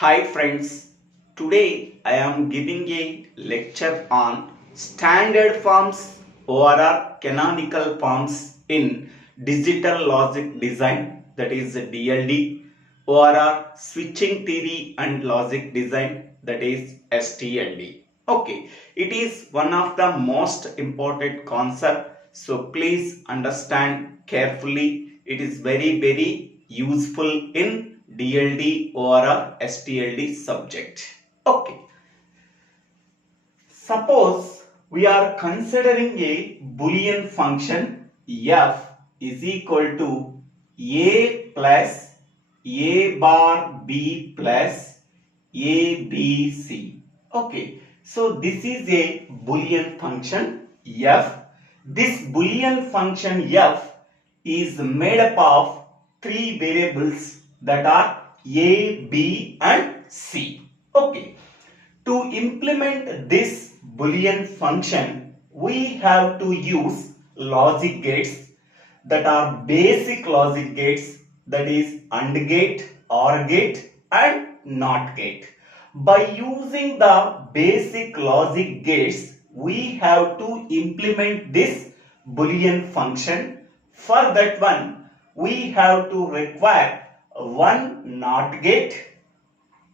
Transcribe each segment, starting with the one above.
Hi friends, today I am giving a lecture on standard forms or canonical forms in digital logic design, that is DLD, or switching theory and logic design, that is STLD. Okay, it is one of the most important concept, so please understand carefully. It is very useful in DLD or STLD subject. Okay. Suppose we are considering a Boolean function f is equal to a plus a bar b plus a b c. Okay. So this is a Boolean function f. This Boolean function f is made up of three variables that are a, b and c. Okay. To implement this Boolean function, we have to use logic gates that are basic logic gates, that is AND gate, OR gate and NOT gate. By using the basic logic gates, we have to implement this Boolean function. For that one, we have to require one NOT gate,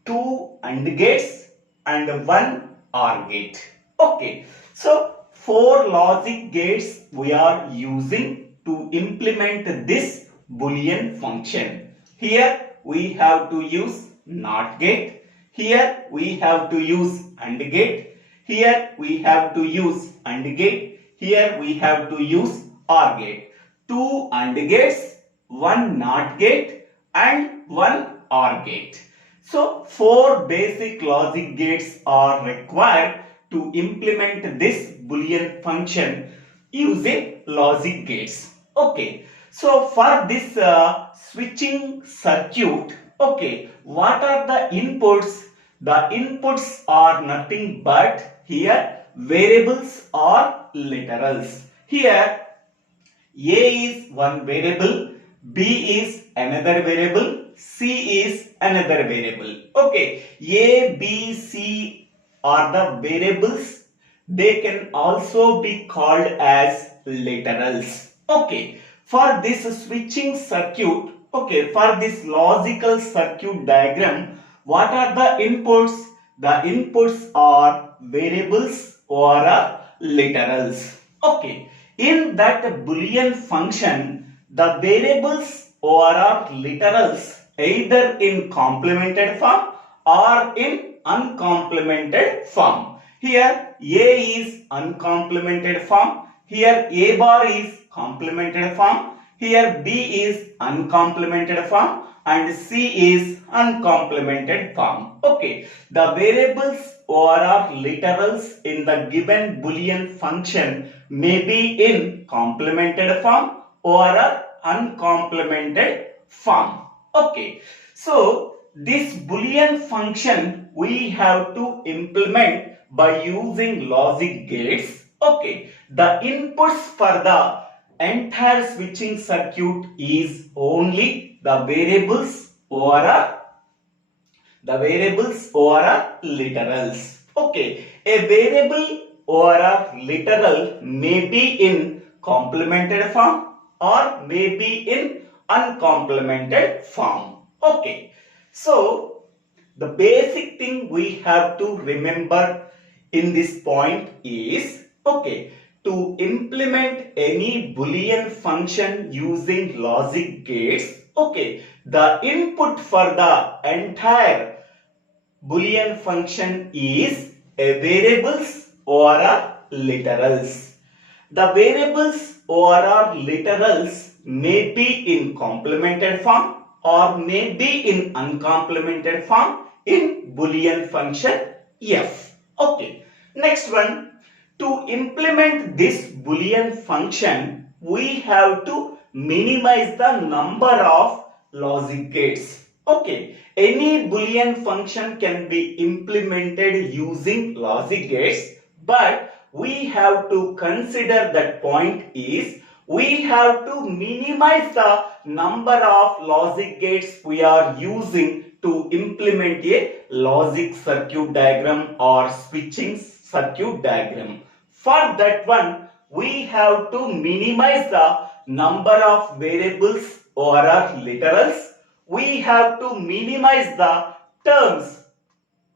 two AND gates and one OR gate. Okay, so four logic gates we are using to implement this Boolean function. Here we have to use NOT gate. Here we have to use AND gate. Here we have to use AND gate. Here we have to use OR gate. Two AND gates, one NOT gate and one OR gate. So, four basic logic gates are required to implement this Boolean function using logic gates. Okay. So, for this switching circuit, okay, what are the inputs? The inputs are nothing but here variables or literals. Here a is one variable, b is another variable, c is another variable. Okay, a, b, c are the variables. They can also be called as literals. Okay, for this switching circuit, okay, for this logical circuit diagram, what are the inputs? The inputs are variables or literals. Okay. In that Boolean function, the variables or literals either in complemented form or in uncomplemented form. Here A is uncomplemented form, here A bar is complemented form, here B is uncomplemented form and C is uncomplemented form. Okay, the variables or literals in the given Boolean function may be in complemented form or uncomplemented form. Okay, so this Boolean function we have to implement by using logic gates. Okay, the inputs for the entire switching circuit is only the variables or literals. Okay, a variable or a literal may be in complemented form or may be in uncomplemented form. Okay, so the basic thing we have to remember in this point is, okay, to implement any Boolean function using logic gates, okay, the input for the entire Boolean function is a variables or a literals. The variables or literals may be in complemented form or may be in uncomplemented form in Boolean function f. Okay. Next one, to implement this Boolean function, we have to minimize the number of logic gates. Okay, any Boolean function can be implemented using logic gates, but we have to consider that point is we have to minimize the number of logic gates we are using to implement a logic circuit diagram or switching circuit diagram. For that one, we have to minimize the number of variables or literals. We have to minimize the terms.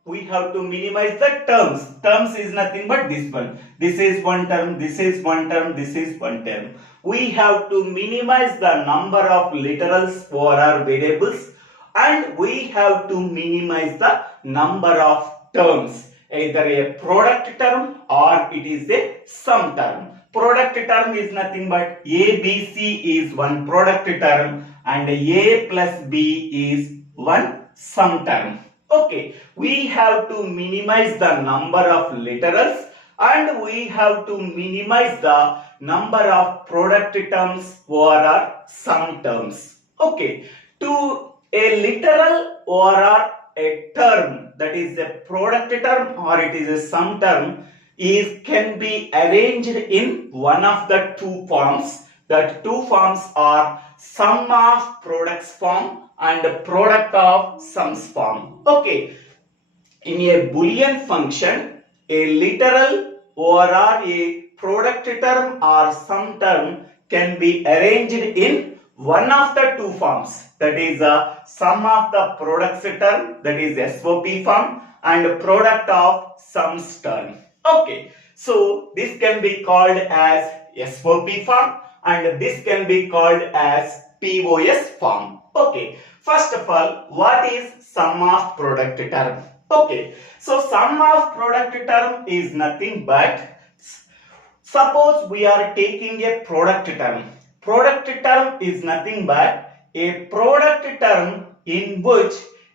We have to minimize the terms. Terms is nothing but this one. This is one term, this is one term, this is one term. We have to minimize the number of literals or variables, and we have to minimize the number of terms, either a product term or it is a sum term. Product term is nothing but A, B, C is one product term and A plus B is one sum term. Okay, we have to minimize the number of literals and we have to minimize the number of product terms or sum terms. Okay, to a literal or a term, that is a product term or it is a sum term, can be arranged in one of the two forms. That two forms are sum of products form and product of sums form. Okay, in a Boolean function, a literal or a product term or sum term can be arranged in one of the two forms, that is a sum of the products term, that is SOP form, and product of sums term. Okay, so this can be called as SOP form and this can be called as POS form. Okay, first of all, what is sum of product term? Okay, so sum of product term is nothing but, suppose we are taking a product term. Product term is nothing but a product term in which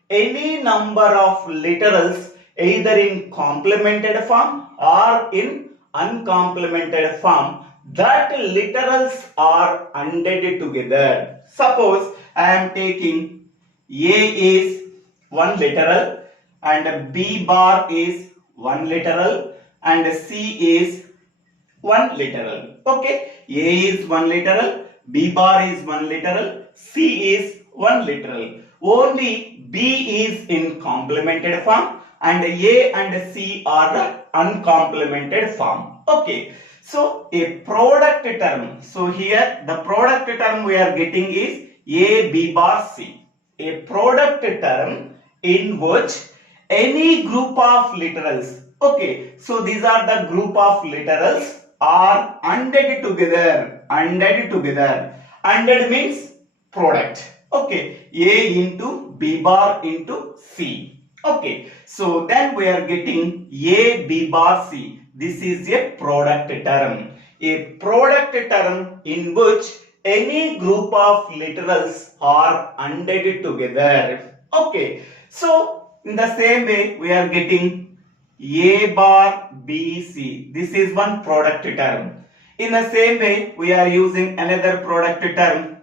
any number of literals either in complemented form or in uncomplemented form, that literals are added together. Suppose I am taking A is one literal and B bar is one literal and C is one literal. Okay, A is one literal, B bar is one literal, C is one literal. Only B is in complemented form and A and C are uncomplemented form. Okay, so a product term. So here the product term we are getting is A, B bar, C. A product term in which any group of literals. Okay, so these are the group of literals are added together. Added means product. Okay, A into B bar into C. Okay, so then we are getting A, B bar, C. This is a product term. A product term in which any group of literals are added together. Okay, so in the same way we are getting A bar, B, C. This is one product term. In the same way we are using another product term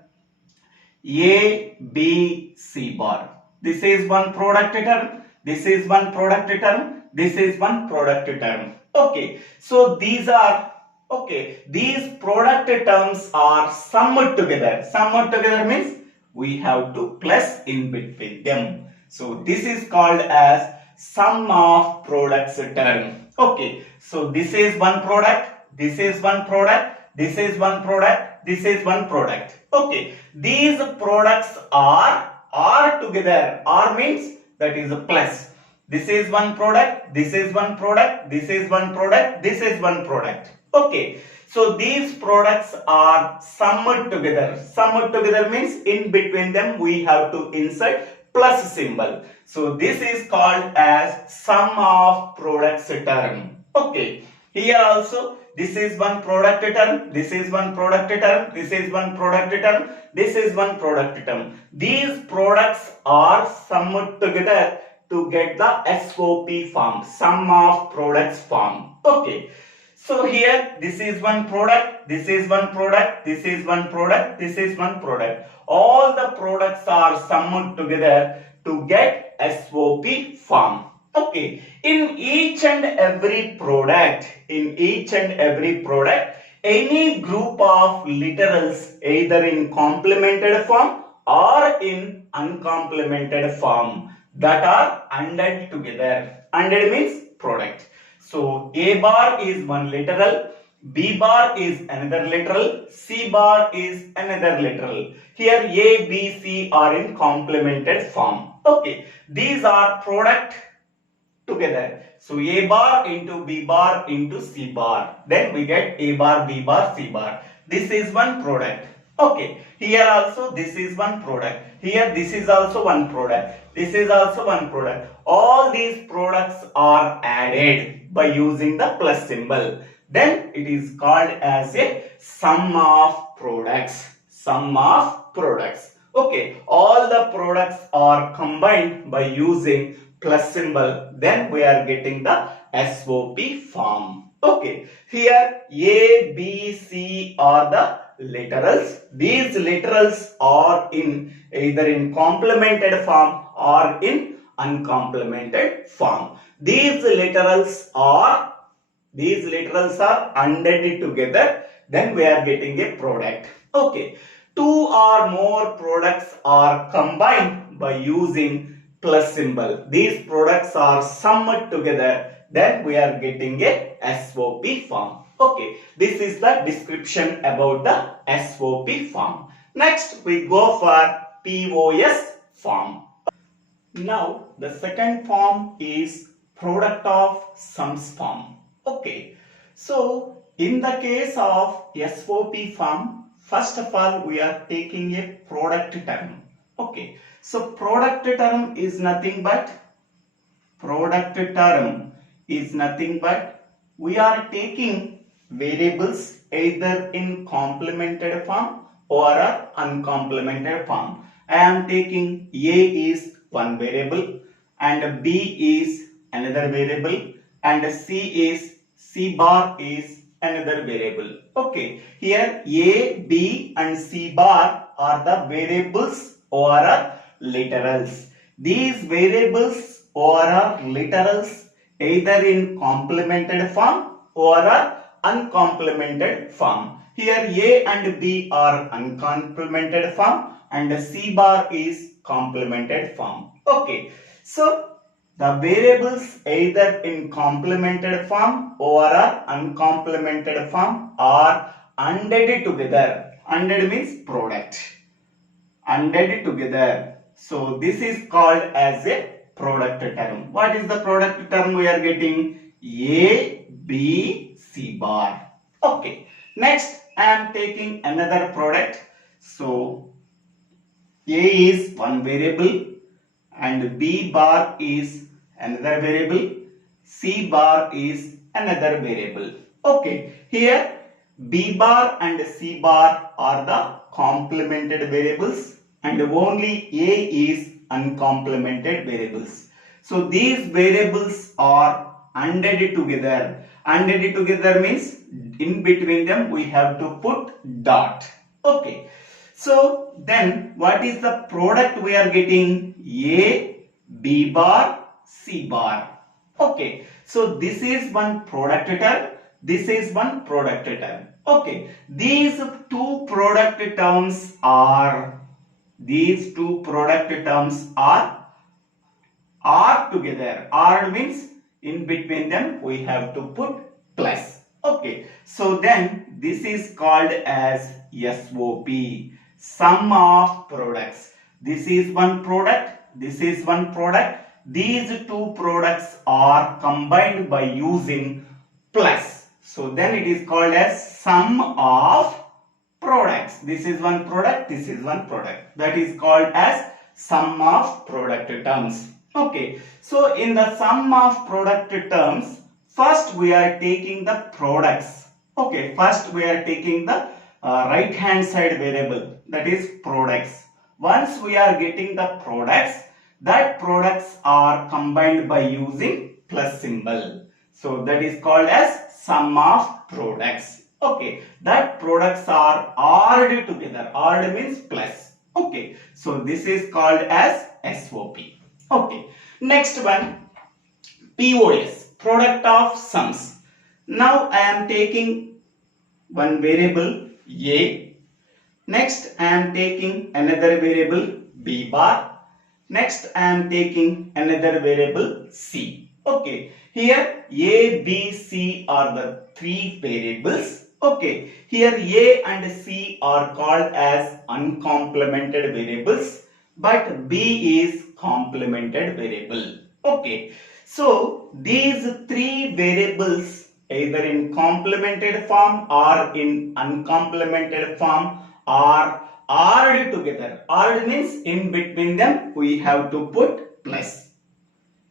A, B, C bar. This is one product term. This is one product term. This is one product term. Okay, so these are, okay, these product terms are summed together. Summed together means we have to plus in between them. So this is called as sum of products term. Okay, so this is one product, this is one product, this is one product, this is one product. Okay, these products are together. R means that is a plus. This is one product, this is one product, this is one product, this is one product. Okay, so these products are summed together. Summed together means in between them we have to insert plus symbol. So this is called as sum of products term. Okay, here also this is one product term, this is one product term, this is one product term, this is one product term. These products are summed together to get the SOP form, sum of products form. Okay, so here this is one product, this is one product, this is one product, this is one product. All the products are summed together to get SOP form. Okay, in each and every product, any group of literals either in complemented form or in uncomplemented form, that are ANDed together. ANDed means product. So A bar is one literal, B bar is another literal, C bar is another literal. Here A, B, C are in complemented form. Okay, these are product together. So A bar into B bar into C bar. Then we get A bar, B bar, C bar. This is one product. Okay, here also this is one product. Here this is also one product. This is also one product. All these products are added by using the plus symbol. Then it is called as a sum of products. Sum of products. Okay, all the products are combined by using plus symbol. Then we are getting the SOP form. Okay, here A, B, C are the literals. These literals are in either in complemented form or in uncomplemented form. These literals are ANDed together. Then we are getting a product. Okay, two or more products are combined by using plus symbol. These products are summed together. Then we are getting a SOP form. Okay, this is the description about the SOP form. Next we go for POS form. Now the second form is product of sums form. Okay, so in the case of SOP form, first of all we are taking a product term. Okay, so product term is nothing but we are taking variables either in complemented form or uncomplemented form. I am taking A is one variable and B is another variable and C bar is another variable. Okay, here A, B and C bar are the variables or literals. These variables or literals either in complemented form or uncomplemented form. Here A and B are uncomplemented form and C bar is complemented form. Okay, so the variables either in complemented form or uncomplemented form are ANDed together. ANDed means product. ANDed together. So this is called as a product term. What is the product term we are getting? A, B, C bar. Okay. Next I am taking another product. So A is one variable and B bar is another variable, C bar is another variable. Okay, here B bar and C bar are the complemented variables and only A is uncomplemented variables. So these variables are ANDed together. ANDed together means in between them we have to put dot. Okay. So then what is the product we are getting? A, B bar, C bar. Okay. So this is one product term. This is one product term. Okay. These two product terms are together. R means in between them we have to put plus. Okay. So then this is called as SOP. Sum of products. This is one product. This is one product. These two products are combined by using plus. So then it is called as sum of products. This is one product. This is one product. That is called as sum of product terms. Okay. So in the sum of product terms, first we are taking the products. Okay. First we are taking the right hand side variable, that is products. Once we are getting the products, that products are combined by using plus symbol. So that is called as sum of products. Okay, that products are AR'd together. AR'd means plus. Okay, so this is called as SOP. Okay, next one, POS, product of sums. Now I am taking one variable A. Next I am taking another variable B bar. Next I am taking another variable C. Okay, here A, B, C are the three variables. Okay, here A and C are called as uncomplemented variables, but B is complemented variable. Okay, so these three variables either in complemented form or in uncomplemented form are ORed together. ORed means in between them we have to put plus.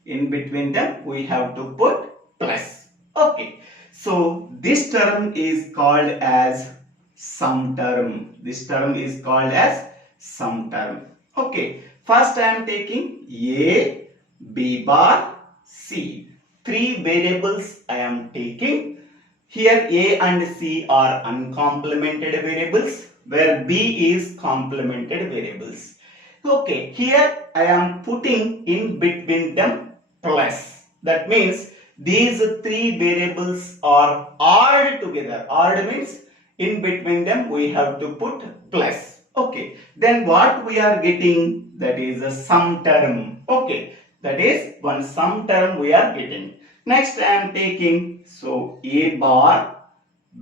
In between them we have to put plus. Okay. So this term is called as sum term. This term is called as sum term. Okay. First I am taking A, B bar, C. Three variables I am taking. Here A and C are uncomplemented variables where B is complemented variables. Okay, here I am putting in between them plus. That means these three variables are ORed together. ORed means in between them we have to put plus. Okay, then what we are getting, that is a sum term. Okay, that is one sum term we are getting. Next I am taking, so A bar,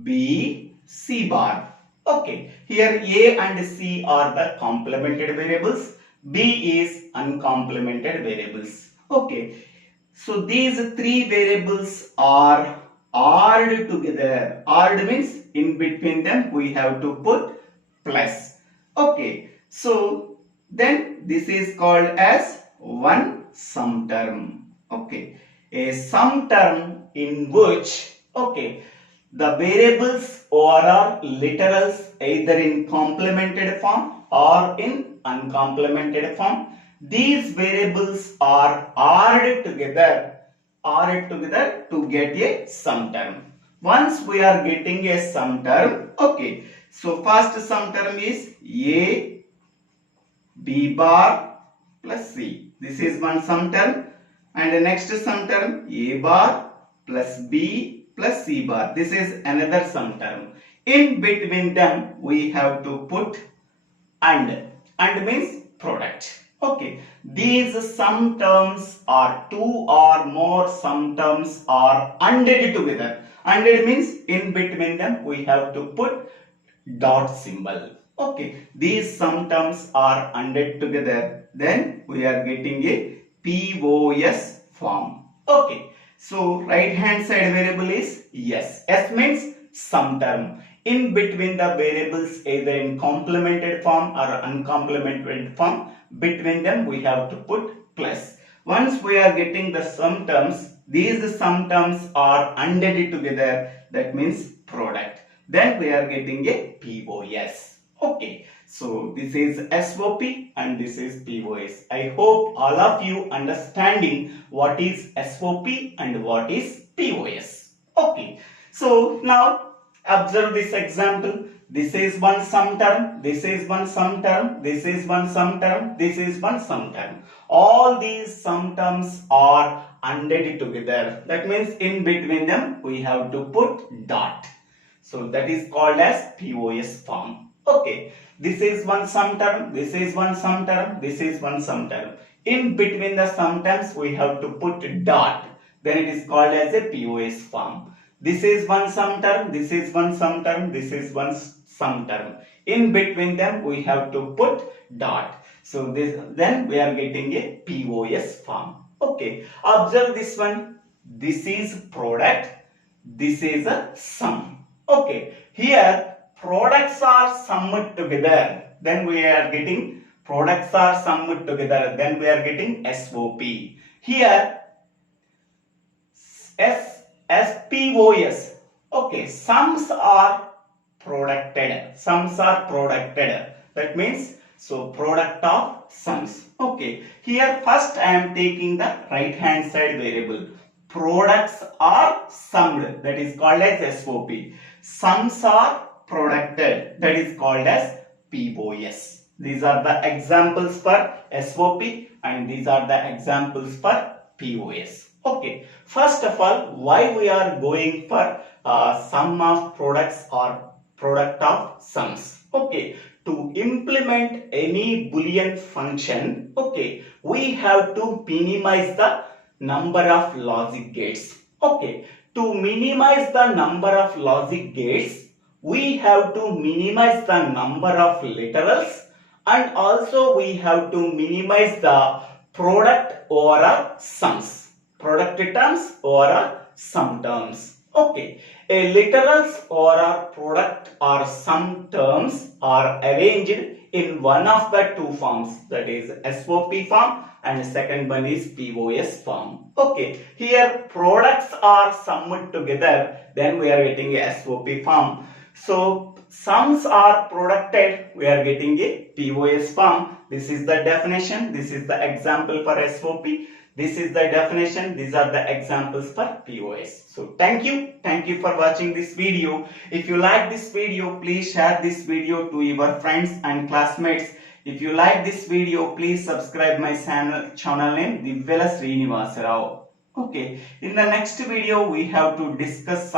B, C bar. Okay, here A and C are the complemented variables, B is uncomplemented variables. Okay, so these three variables are ORed together. ORed means in between them we have to put plus. Okay, so then this is called as one sum term. Okay, a sum term in which, okay, the variables are literals either in complemented form or in uncomplemented form. These variables are ORed together to get a sum term. Once we are getting a sum term, okay, so first sum term is A, B bar plus C. This is one sum term, and the next sum term A bar plus B plus C bar. This is another sum term. In between them we have to put and means product. Okay, these sum terms are two or more sum terms are ANDed together. ANDed means in between them we have to put dot symbol. Okay, these sum terms are ANDed together, then we are getting a POS form. Okay, so right hand side variable is S. S means sum term. In between the variables either in complemented form or uncomplemented form, between them we have to put plus. Once we are getting the sum terms, these sum terms are ANDed together, that means product. Then we are getting a POS. Okay, so this is SOP and this is POS. I hope all of you understanding what is SOP and what is POS. Okay, so now observe this example. This is one sum term, this is one sum term, this is one sum term, this is one sum term. All these sum terms are ANDed together. That means in between them we have to put dot. So that is called as POS form. Okay, this is one sum term, this is one sum term, this is one sum term. In between the sum terms we have to put dot. Then it is called as a POS form. This is one sum term, this is one sum term, this is one sum term. In between them we have to put dot. So this, then we are getting a POS form. Okay, observe this one. This is product, this is a sum. Okay, here products are summed together, then we are getting products are summed together, then we are getting SOP. Here POS. Okay, sums are producted. Sums are producted. That means so product of sums. Okay, here first I am taking the right hand side variable. Products are summed, that is called as SOP. Sums are producted, that is called as POS. These are the examples for SOP and these are the examples for POS. Okay, first of all, why we are going for sum of products or product of sums? Okay, to implement any Boolean function, okay, we have to minimize the number of logic gates. Okay, to minimize the number of logic gates, we have to minimize the number of literals, and also we have to minimize the product over sums, product terms over sum terms. Okay, a literals or a product or sum terms are arranged in one of the two forms, that is SOP form, and second one is POS form. Okay, here products are summed together, then we are getting a SOP form. So sums are producted, we are getting a POS form. This is the definition, this is the example for SOP. This is the definition, these are the examples for POS. So thank you for watching this video. If you like this video, please share this video to your friends and classmates. If you like this video, please subscribe my channel name Divvela Srinivasa Rao. Okay, in the next video we have to discuss